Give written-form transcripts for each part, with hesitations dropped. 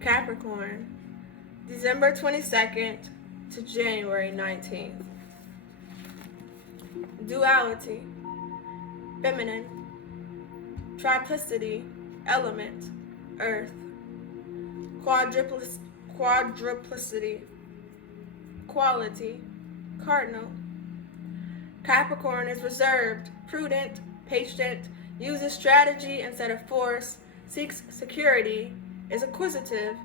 Capricorn, December 22nd to January 19th. Duality, feminine. Triplicity, element, earth. Quadruplicity, quality, cardinal. Capricorn is reserved, prudent, patient, uses strategy instead of force, seeks security, is acquisitive,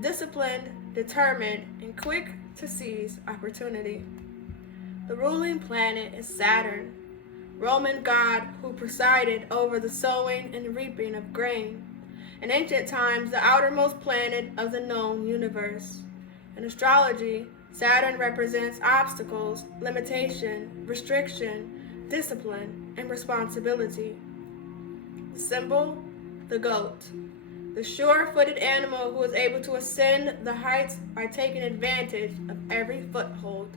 disciplined, determined, and quick to seize opportunity. The ruling planet is Saturn, Roman god who presided over the sowing and reaping of grain. In ancient times, the outermost planet of the known universe. In astrology, Saturn represents obstacles, limitation, restriction, discipline, and responsibility. The symbol, the goat, the sure-footed animal who is able to ascend the heights by taking advantage of every foothold.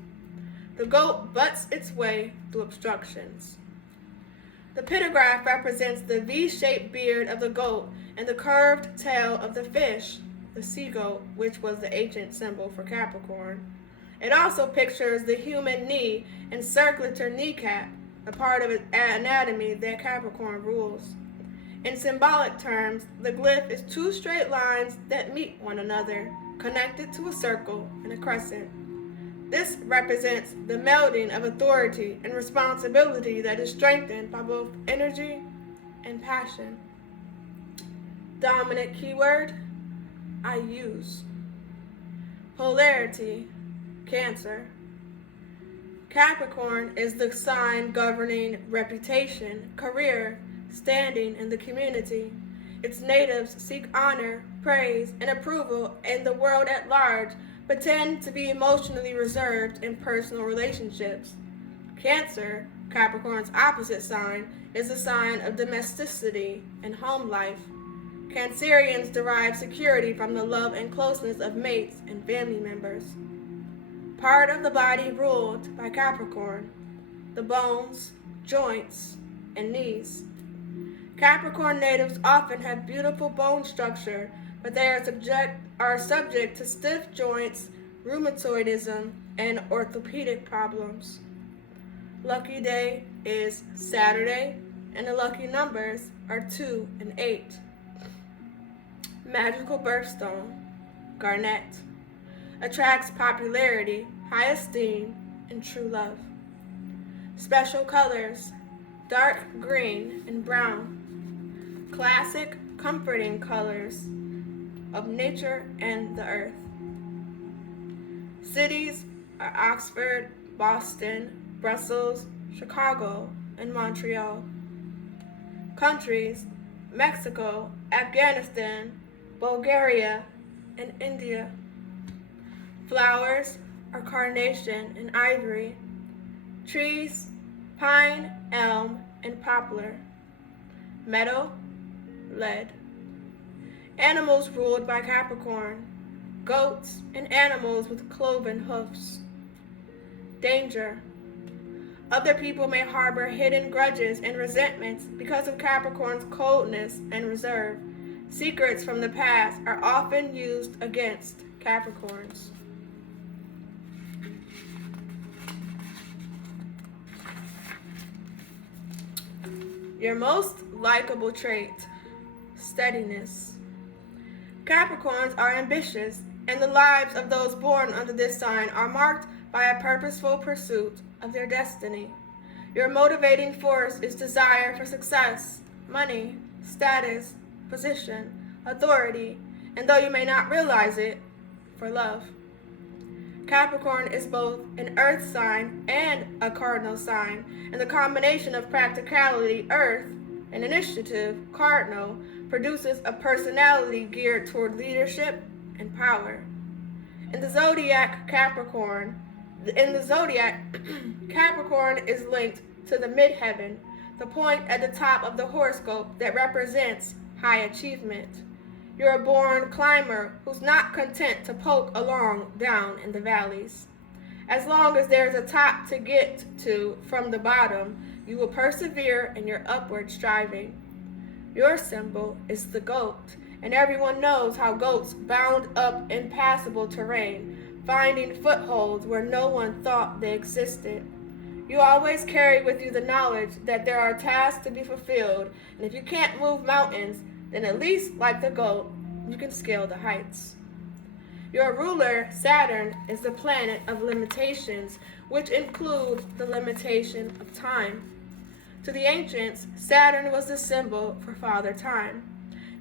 The goat butts its way through obstructions. The pictograph represents the V-shaped beard of the goat and the curved tail of the fish, the sea goat, which was the ancient symbol for Capricorn. It also pictures the human knee and circular kneecap, a part of anatomy that Capricorn rules. In symbolic terms, the glyph is two straight lines that meet one another, connected to a circle and a crescent. This represents the melding of authority and responsibility that is strengthened by both energy and passion. Dominant keyword, I use. Polarity, Cancer. Capricorn is the sign governing reputation, career, standing in the community. Its natives seek honor, praise, and approval in the world at large, but tend to be emotionally reserved in personal relationships. Cancer, Capricorn's opposite sign, is a sign of domesticity and home life. Cancerians derive security from the love and closeness of mates and family members. Part of the body ruled by Capricorn, the bones, joints, and knees. Capricorn natives often have beautiful bone structure, but they are subject to stiff joints, rheumatoidism, and orthopedic problems. Lucky day is Saturday, and the lucky numbers are 2 and 8. Magical birthstone, garnet. Attracts popularity, high esteem, and true love. Special colors, dark green and brown. Classic, comforting colors of nature and the earth. Cities are Oxford, Boston, Brussels, Chicago, and Montreal. Countries, Mexico, Afghanistan, Bulgaria, and India. Flowers are carnation and ivory. Trees, pine, elm, and poplar. Metal, lead. Animals ruled by Capricorn. Goats and animals with cloven hoofs. Danger. Other people may harbor hidden grudges and resentments because of Capricorn's coldness and reserve. Secrets from the past are often used against Capricorns. Your most likable trait, steadiness. Capricorns are ambitious, and the lives of those born under this sign are marked by a purposeful pursuit of their destiny. Your motivating force is desire for success, money, status, position, authority, and though you may not realize it, for love. Capricorn is both an earth sign and a cardinal sign, and the combination of practicality, earth, and initiative, cardinal, produces a personality geared toward leadership and power. In the zodiac, Capricorn is linked to the midheaven, the point at the top of the horoscope that represents high achievement. You're a born climber who's not content to poke along down in the valleys. As long as there's a top to get to from the bottom, you will persevere in your upward striving. Your symbol is the goat, and everyone knows how goats bound up impassable terrain, finding footholds where no one thought they existed. You always carry with you the knowledge that there are tasks to be fulfilled, and if you can't move mountains, then at least, like the goat, you can scale the heights. Your ruler, Saturn, is the planet of limitations, which include the limitation of time. To the ancients, Saturn was the symbol for Father Time.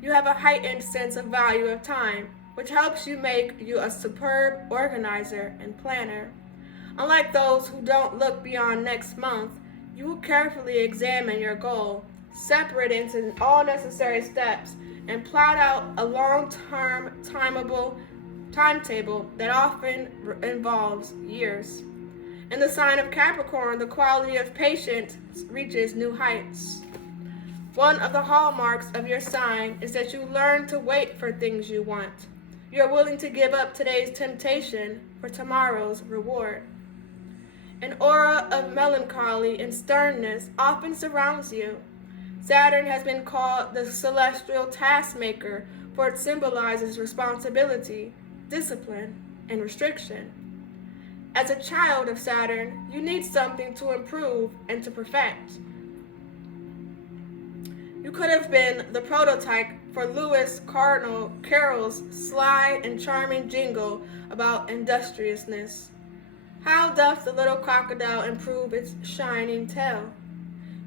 You have a heightened sense of value of time, which helps you make you a superb organizer and planner. Unlike those who don't look beyond next month, you will carefully examine your goal, separate it into all necessary steps, and plot out a long-term timetable that often involves years. In the sign of Capricorn, the quality of patience reaches new heights. One of the hallmarks of your sign is that you learn to wait for things you want. You are willing to give up today's temptation for tomorrow's reward. An aura of melancholy and sternness often surrounds you. Saturn has been called the celestial taskmaker, for it symbolizes responsibility, discipline, and restriction. As a child of Saturn, you need something to improve and to perfect. You could have been the prototype for Lewis Carroll's sly and charming jingle about industriousness. How doth the little crocodile improve its shining tail?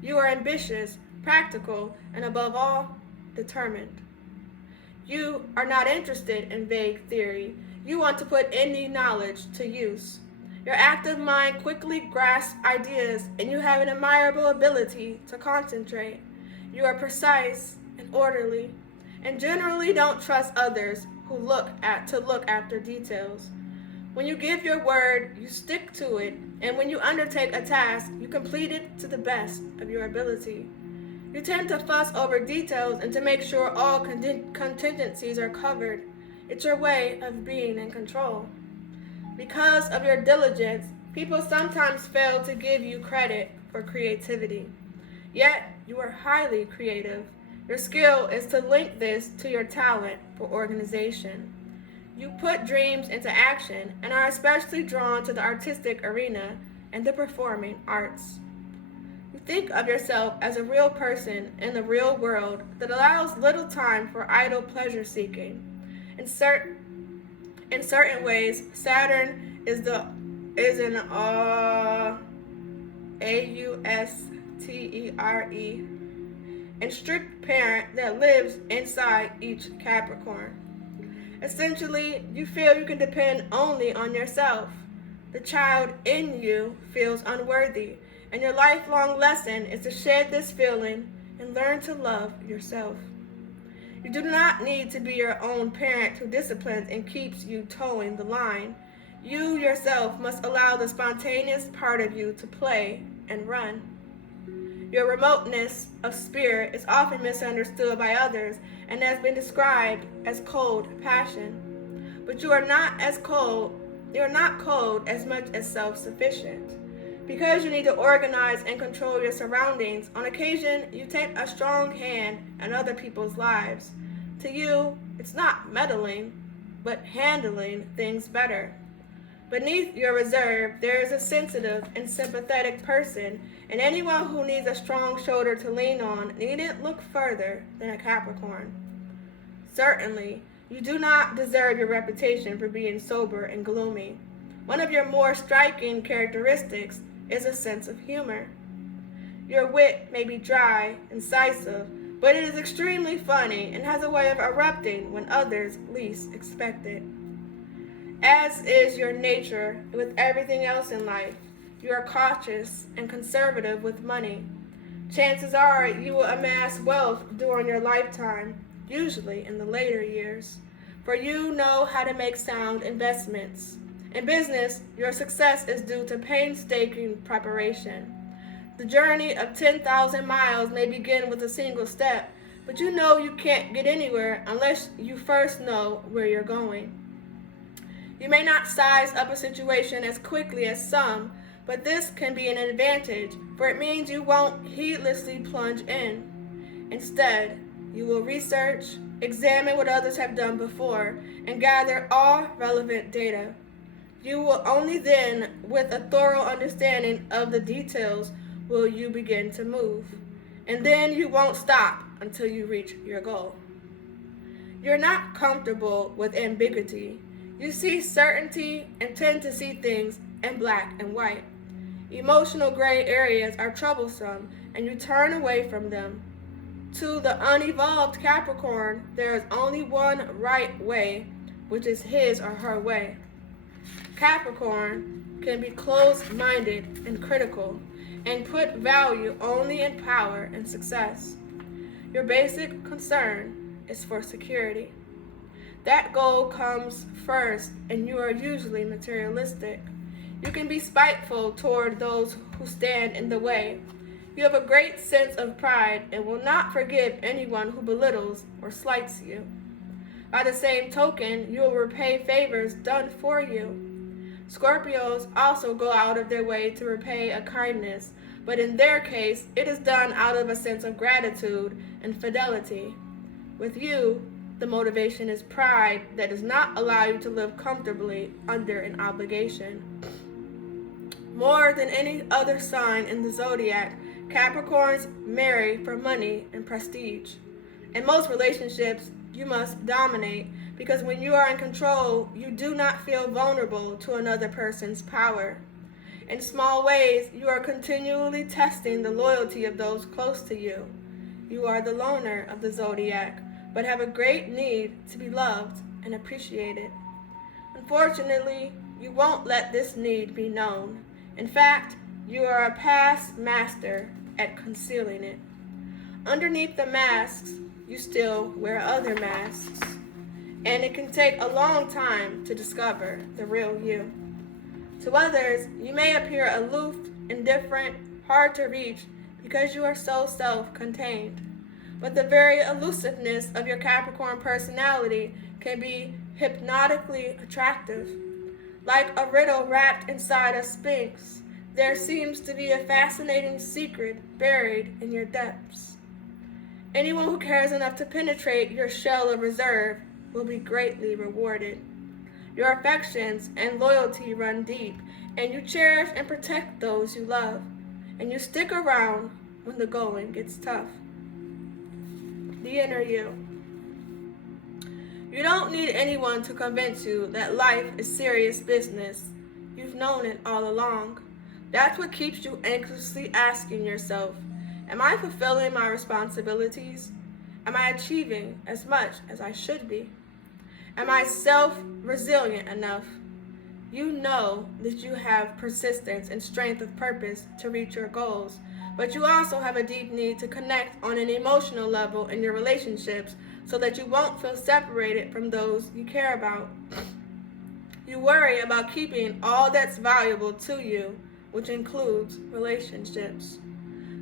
You are ambitious, practical, and above all, determined. You are not interested in vague theory. You want to put any knowledge to use. Your active mind quickly grasps ideas, and you have an admirable ability to concentrate. You are precise and orderly, and generally don't trust others who look after details. When you give your word, you stick to it, and when you undertake a task, you complete it to the best of your ability. You tend to fuss over details and to make sure all contingencies are covered. It's your way of being in control. Because of your diligence, people sometimes fail to give you credit for creativity. Yet, you are highly creative. Your skill is to link this to your talent for organization. You put dreams into action and are especially drawn to the artistic arena and the performing arts. You think of yourself as a real person in the real world that allows little time for idle pleasure seeking. In certain ways, Saturn is an Austere and strict parent that lives inside each Capricorn. Essentially, you feel you can depend only on yourself. The child in you feels unworthy, and your lifelong lesson is to shed this feeling and learn to love yourself. You do not need to be your own parent who disciplines and keeps you towing the line. You yourself must allow the spontaneous part of you to play and run. Your remoteness of spirit is often misunderstood by others and has been described as cold passion. But you are not cold as much as self-sufficient. Because you need to organize and control your surroundings, on occasion you take a strong hand in other people's lives. To you, it's not meddling, but handling things better. Beneath your reserve, there is a sensitive and sympathetic person, and anyone who needs a strong shoulder to lean on needn't look further than a Capricorn. Certainly, you do not deserve your reputation for being sober and gloomy. One of your more striking characteristics is a sense of humor. Your wit may be dry, incisive, but it is extremely funny and has a way of erupting when others least expect it. As is your nature with everything else in life, you are cautious and conservative with money. Chances are you will amass wealth during your lifetime, usually in the later years, for you know how to make sound investments. In business, your success is due to painstaking preparation. The journey of 10,000 miles may begin with a single step, but you know you can't get anywhere unless you first know where you're going. You may not size up a situation as quickly as some, but this can be an advantage, for it means you won't heedlessly plunge in. Instead, you will research, Examine what others have done before and gather all relevant data. You will only then, with a thorough understanding of the details, will you begin to move. And then you won't stop until you reach your goal. You're not comfortable with ambiguity. You see certainty and tend to see things in black and white. Emotional gray areas are troublesome, and you turn away from them. To the unevolved Capricorn, there is only one right way, which is his or her way. Capricorn can be closed-minded and critical, and put value only in power and success. Your basic concern is for security. That goal comes first, and you are usually materialistic. You can be spiteful toward those who stand in the way. You have a great sense of pride and will not forgive anyone who belittles or slights you. By the same token, you will repay favors done for you. Scorpios also go out of their way to repay a kindness, but in their case, it is done out of a sense of gratitude and fidelity. With you, the motivation is pride that does not allow you to live comfortably under an obligation. More than any other sign in the zodiac, Capricorns marry for money and prestige. In most relationships, you must dominate because when you are in control, you do not feel vulnerable to another person's power. In small ways, you are continually testing the loyalty of those close to you. You are the loner of the zodiac, but have a great need to be loved and appreciated. Unfortunately, you won't let this need be known. In fact, you are a past master at concealing it. Underneath the masks, you still wear other masks, and it can take a long time to discover the real you. To others, you may appear aloof, indifferent, hard to reach because you are so self-contained. But the very elusiveness of your Capricorn personality can be hypnotically attractive. Like a riddle wrapped inside a sphinx, there seems to be a fascinating secret buried in your depths. Anyone who cares enough to penetrate your shell of reserve will be greatly rewarded. Your affections and loyalty run deep, and you cherish and protect those you love, and you stick around when the going gets tough. The inner you. You don't need anyone to convince you that life is serious business. You've known it all along. That's what keeps you anxiously asking yourself, am I fulfilling my responsibilities? Am I achieving as much as I should be? Am I self-resilient enough? You know that you have persistence and strength of purpose to reach your goals, but you also have a deep need to connect on an emotional level in your relationships so that you won't feel separated from those you care about. You worry about keeping all that's valuable to you, which includes relationships.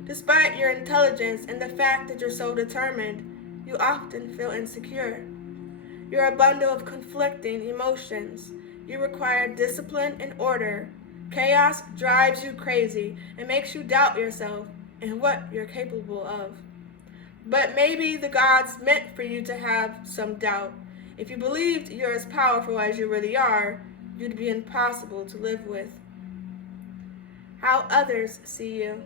Despite your intelligence and the fact that you're so determined, you often feel insecure. You're a bundle of conflicting emotions. You require discipline and order. Chaos drives you crazy and makes you doubt yourself and what you're capable of. But maybe the gods meant for you to have some doubt. If you believed you're as powerful as you really are, you'd be impossible to live with. How others see you.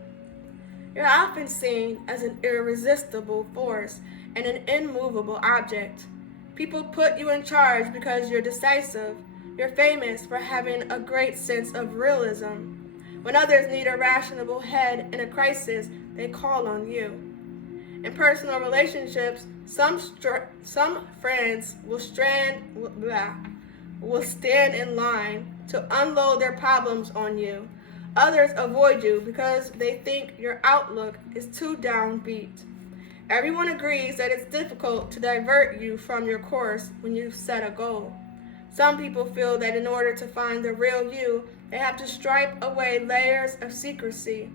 You're often seen as an irresistible force and an immovable object. People put you in charge because you're decisive. You're famous for having a great sense of realism. When others need a rational head in a crisis, they call on you. In personal relationships, some friends will stand in line to unload their problems on you. Others avoid you because they think your outlook is too downbeat. Everyone agrees that it's difficult to divert you from your course when you've set a goal. Some people feel that in order to find the real you, they have to stripe away layers of secrecy.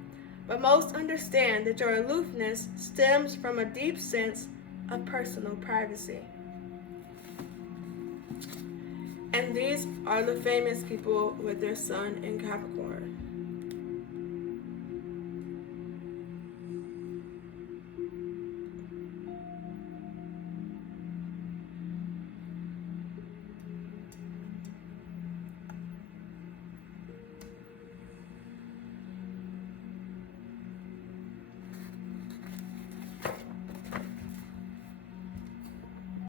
But most understand that your aloofness stems from a deep sense of personal privacy. And these are the famous people with their sun in Capricorn.